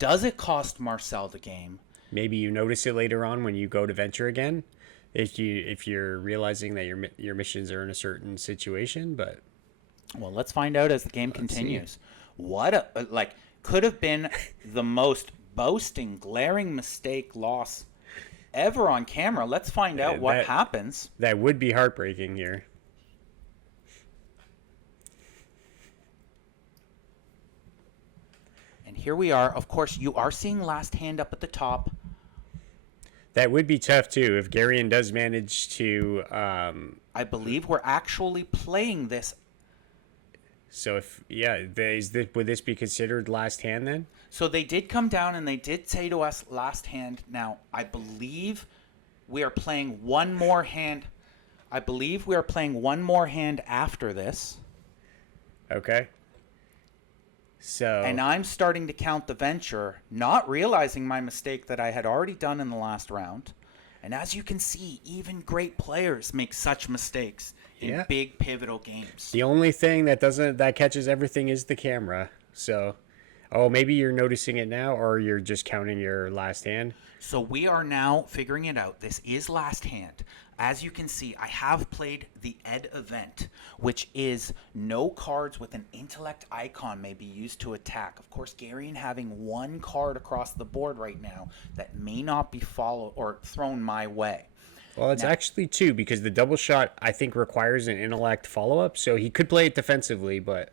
Does it cost Marcel the game? Maybe you notice it later on when you go to venture again. If you're realizing that your missions are in a certain situation, but well, let's find out as the game continues. What a could have been the most boasting, glaring mistake loss ever on camera. Let's find out what happens. That would be heartbreaking here. here we are. Of course, you are seeing last hand up at the top. That would be tough too if Garion does manage to. I believe we're actually playing this. So if would this be considered last hand then? So they did come down and they did say to us last hand. Now, I believe we are playing one more hand. I believe we are playing one more hand after this. Okay. So. And I'm starting to count the venture, not realizing my mistake that I had already done in the last round. And as you can see, even great players make such mistakes in big pivotal games. The only thing that catches everything is the camera. So, maybe you're noticing it now, or you're just counting your last hand. So we are now figuring it out. This is last hand. As you can see, I have played the Ed event, which is no cards with an intellect icon may be used to attack. Of course, Garion having one card across the board right now that may not be followed or thrown my way. Well, it's actually two, because the double shot, I think, requires an intellect follow-up. So he could play it defensively, but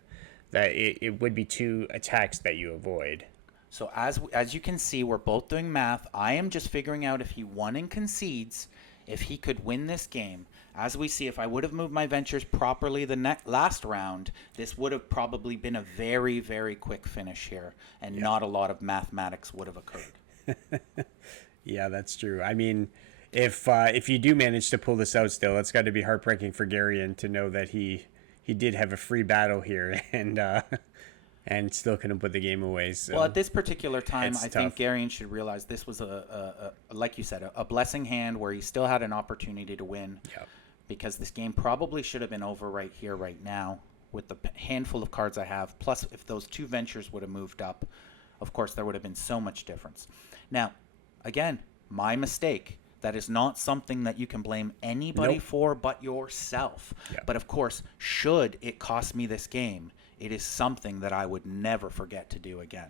that it would be two attacks that you avoid. So as you can see, we're both doing math. I am just figuring out if he won and concedes, if he could win this game. As we see, if I would have moved my ventures properly the last round, this would have probably been a very, very quick finish here, and not a lot of mathematics would have occurred. Yeah, that's true. I mean, if you do manage to pull this out still, it's got to be heartbreaking for Garion to know that he did have a free battle here and still couldn't put the game away. So. Well, at this particular time, I think tough. Garion should realize this was like you said, a blessing hand where he still had an opportunity to win. Yep. Because this game probably should have been over right here, right now, with the handful of cards I have. Plus, if those two ventures would have moved up, of course, there would have been so much difference. Now, again, my mistake. That is not something that you can blame anybody for but yourself. Yep. But, of course, should it cost me this game, it is something that I would never forget to do again.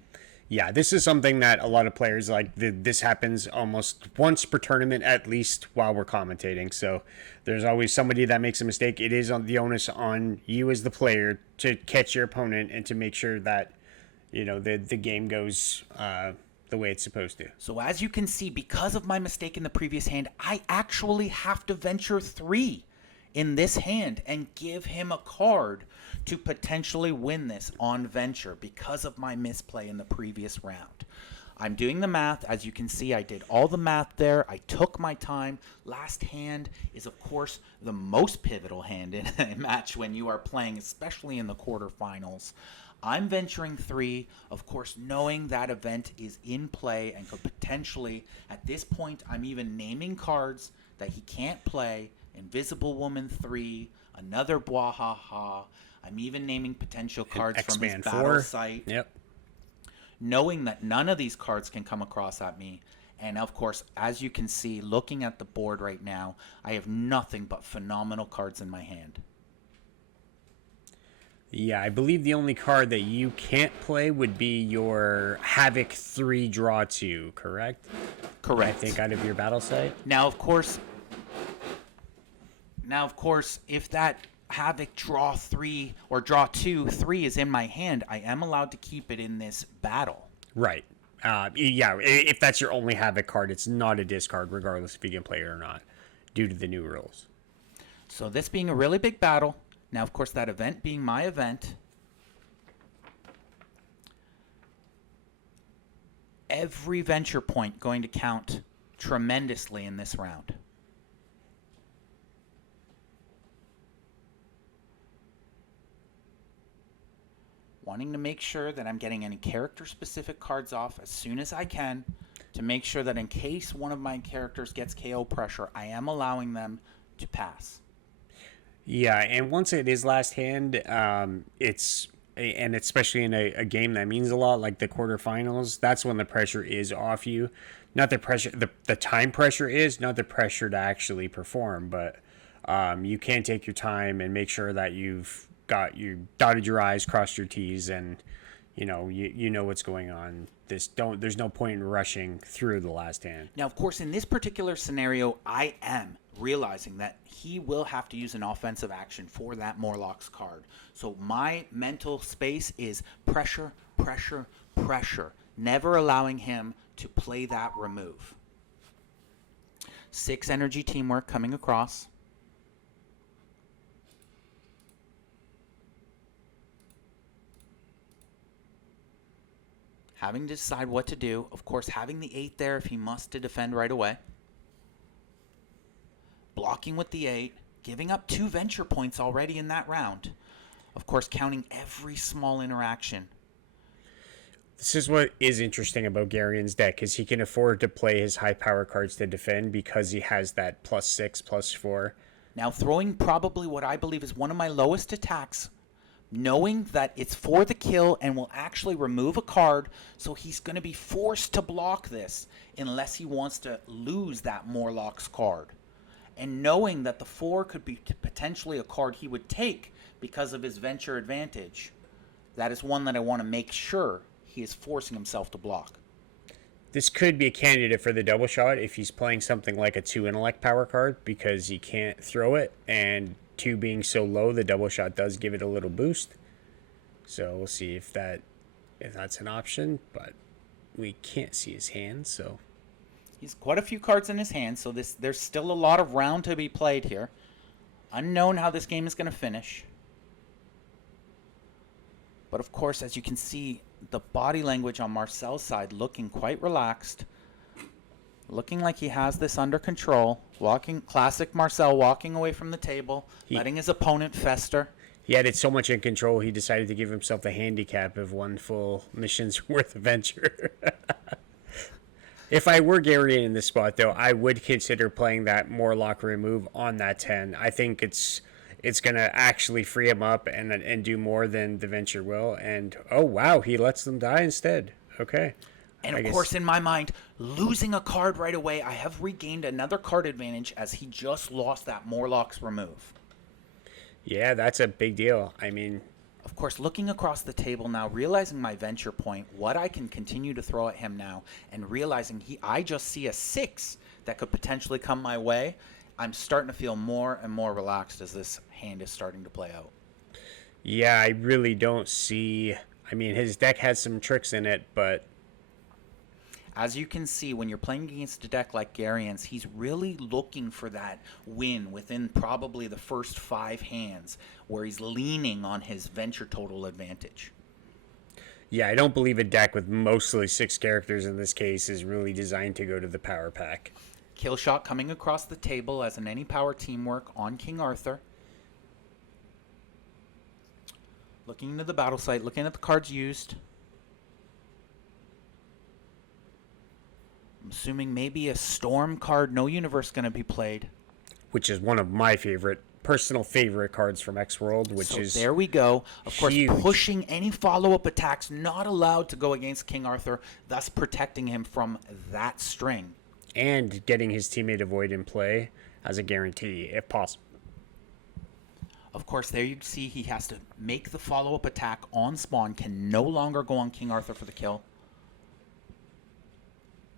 Yeah, this is something that a lot of players like. This happens almost once per tournament, at least while we're commentating. So there's always somebody that makes a mistake. It is on the onus on you as the player to catch your opponent and to make sure that the game goes the way it's supposed to. So as you can see, because of my mistake in the previous hand, I actually have to venture 3 in this hand and give him a card to potentially win this on venture because of my misplay in the previous round. I'm doing the math. As you can see, I did all the math there. I took my time. Last hand is, of course, the most pivotal hand in a match when you are playing, especially in the quarterfinals. I'm venturing 3, of course, knowing that event is in play and could potentially, at this point, I'm even naming cards that he can't play. Invisible Woman 3, another Bwahaha. I'm even naming potential cards from his battle site. Yep. Knowing that none of these cards can come across at me. And, of course, as you can see, looking at the board right now, I have nothing but phenomenal cards in my hand. Yeah, I believe the only card that you can't play would be your Havoc 3 draw 2, correct? Correct. I think out of your battle site. Now, of course, if that Havoc draw 3 or draw 2, 3 is in my hand, I am allowed to keep it in this battle. Right. Yeah, if that's your only Havoc card, it's not a discard, regardless if you can play it or not, due to the new rules. So this being a really big battle, now, of course, that event being my event, every venture point going to count tremendously in this round. Wanting to make sure that I'm getting any character-specific cards off as soon as I can to make sure that in case one of my characters gets KO pressure, I am allowing them to pass. Yeah, and once it is last hand, and especially in a game that means a lot, like the quarterfinals, that's when the pressure is off you. Not the pressure, the time pressure is, not the pressure to actually perform, but you can take your time and make sure that you dotted your I's, crossed your T's, and you know what's going on. There's no point in rushing through the last hand. Now, of course, in this particular scenario, I am realizing that he will have to use an offensive action for that Morlock's card. So my mental space is pressure, pressure, pressure, never allowing him to play that remove. 6 energy teamwork coming across. Having to decide what to do. Of course, having the 8 there if he must to defend right away. Blocking with the 8. Giving up 2 venture points already in that round. Of course, counting every small interaction. This is what is interesting about Garion's deck, is he can afford to play his high power cards to defend because he has that +6, +4. Now throwing probably what I believe is one of my lowest attacks, knowing that it's for the kill and will actually remove a card, so he's going to be forced to block this unless he wants to lose that Morlock's card. And knowing that the 4 could be potentially a card he would take because of his venture advantage, that is one that I want to make sure he is forcing himself to block. This could be a candidate for the double shot if he's playing something like a 2 intellect power card because he can't throw it, and 2 being so low, the double shot does give it a little boost. So we'll see if that's an option, but we can't see his hand, so He's quite a few cards in his hand, so there's still a lot of round to be played here. Unknown how this game is going to finish. But of course, as you can see, the body language on Marcel's side looking quite relaxed. Looking like he has this under control. Classic Marcel walking away from the table, letting his opponent fester. He had it so much in control, he decided to give himself the handicap of 1 full mission's worth of venture. If I were Garion in this spot, though, I would consider playing that Morlock remove on that 10. I think it's going to actually free him up and do more than the venture will. And, oh, wow, he lets them die instead. Okay. And, of course, in my mind, losing a card right away, I have regained another card advantage as he just lost that Morlock's remove. Yeah, that's a big deal. I mean, of course, looking across the table now, realizing my venture point, what I can continue to throw at him now, and realizing I just see a 6 that could potentially come my way, I'm starting to feel more and more relaxed as this hand is starting to play out. Yeah, I really don't see... I mean, his deck has some tricks in it, but... As you can see, when you're playing against a deck like Garion's, he's really looking for that win within probably the first 5 hands, where he's leaning on his venture total advantage. Yeah, I don't believe a deck with mostly 6 characters in this case is really designed to go to the power pack. Kill shot coming across the table as in any power teamwork on King Arthur. Looking into the battle site, looking at the cards used. I'm assuming maybe a Storm card, no universe going to be played. Which is one of my personal favorite cards from X-World, which is there we go. Of course, huge. Pushing any follow-up attacks not allowed to go against King Arthur, thus protecting him from that string. And getting his teammate Avoid in play as a guarantee, if possible. Of course, there you see he has to make the follow-up attack on spawn, can no longer go on King Arthur for the kill.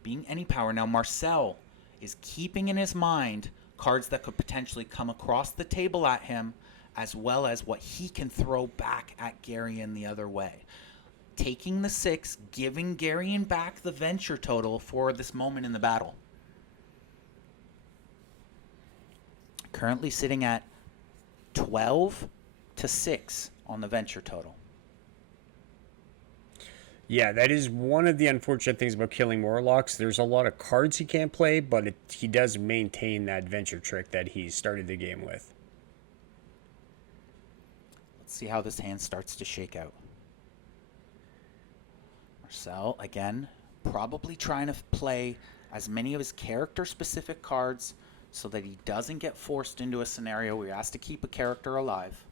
Being any power. Now, Marcel is keeping in his mind cards that could potentially come across the table at him, as well as what he can throw back at Garion the other way. Taking the 6, giving Garion back the venture total for this moment in the battle. Currently sitting at 12-6 on the venture total. Yeah, that is one of the unfortunate things about killing Morlocks. There's a lot of cards he can't play, but he does maintain that venture trick that he started the game with. Let's see how this hand starts to shake out. Marcel, again, probably trying to play as many of his character-specific cards so that he doesn't get forced into a scenario where he has to keep a character alive.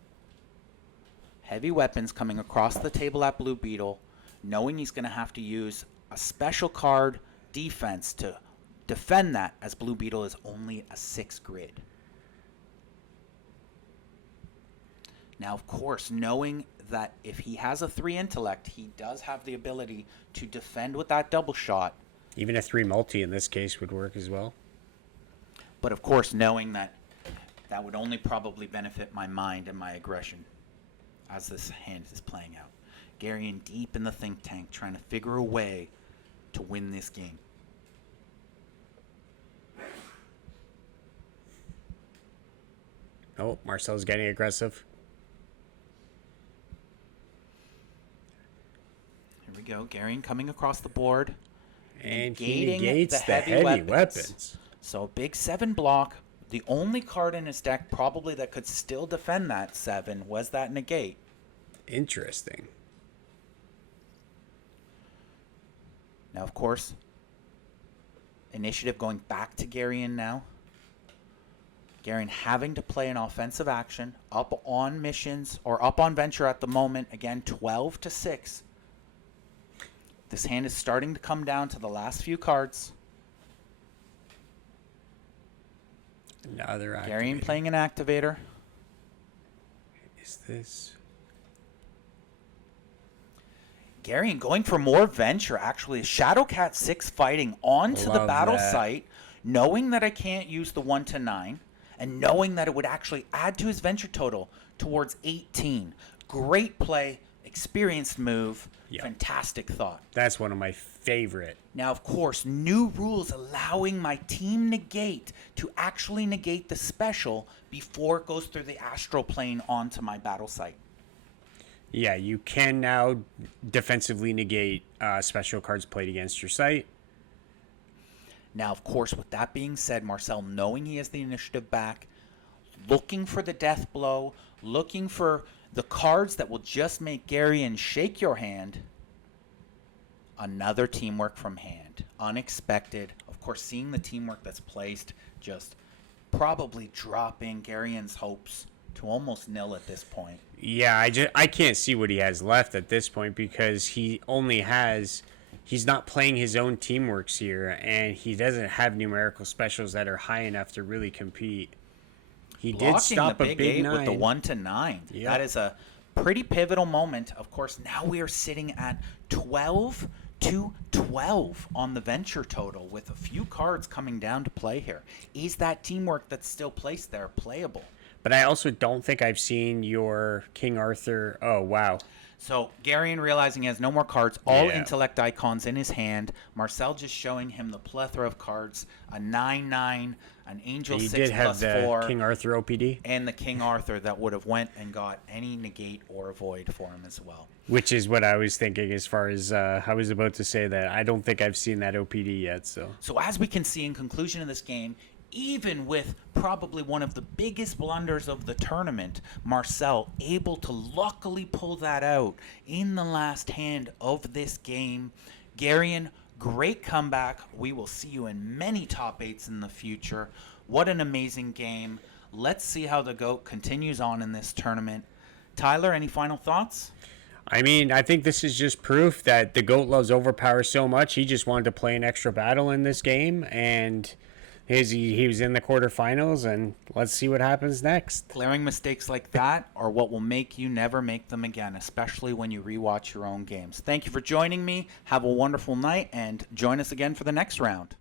Heavy weapons coming across the table at Blue Beetle, knowing he's going to have to use a special card defense to defend that, as Blue Beetle is only a 6 grid. Now, of course, knowing that if he has a 3 intellect, he does have the ability to defend with that double shot. Even a 3 multi in this case would work as well. But of course, knowing that that would only probably benefit my mind and my aggression as this hand is playing out. Garion deep in the think tank, trying to figure a way to win this game. Oh, Marcel's getting aggressive. Here we go. Garion coming across the board. And he negating negates the heavy weapons. So big 7 block. The only card in his deck probably that could still defend that 7 was that negate. Interesting. Now, of course, initiative going back to Garion now. Garion having to play an offensive action up on missions or up on venture at the moment. Again, 12-6. This hand is starting to come down to the last few cards. Another activator. Garion playing an activator. Is this... Garion going for more venture, actually. Shadowcat 6 fighting onto the battle site, knowing that I can't use the 1-9, and knowing that it would actually add to his venture total towards 18. Great play, experienced move, fantastic thought. That's one of my favorite. Now, of course, new rules allowing my team negate to actually negate the special before it goes through the astral plane onto my battle site. Yeah, you can now defensively negate special cards played against your site. Now, of course, with that being said, Marcel, knowing he has the initiative back, looking for the death blow, looking for the cards that will just make Garion shake your hand. Another teamwork from hand. Unexpected. Of course, seeing the teamwork that's placed, just probably dropping Garion's hopes to almost nil at this point. Yeah, I can't see what he has left at this point because he's not playing his own teamworks here, and he doesn't have numerical specials that are high enough to really compete. He did stop the a big 8 9 with the 1-9. Yep. That is a pretty pivotal moment. Of course, now we are sitting at 12-12 on the venture total with a few cards coming down to play here. Is that teamwork that's still placed there playable? But I also don't think I've seen your King Arthur. Oh, wow. So Garion realizing he has no more cards, all intellect icons in his hand. Marcel just showing him the plethora of cards, a 9-9, an Angel 6 did have the 4, King Arthur OPD, and the King Arthur that would have went and got any negate or avoid for him as well. which is what I was thinking as far as I was about to say that I don't think I've seen that OPD yet. So as we can see in conclusion of this game, even with probably one of the biggest blunders of the tournament, Marcel able to luckily pull that out in the last hand of this game. Garion, great comeback. We will see you in many top 8s in the future. What an amazing game. Let's see how the GOAT continues on in this tournament. Tyler, any final thoughts? I mean, I think this is just proof that the GOAT loves OverPower so much. He just wanted to play an extra battle in this game, and he was in the quarterfinals, and let's see what happens next. Glaring mistakes like that are what will make you never make them again, especially when you rewatch your own games. Thank you for joining me. Have a wonderful night, and join us again for the next round.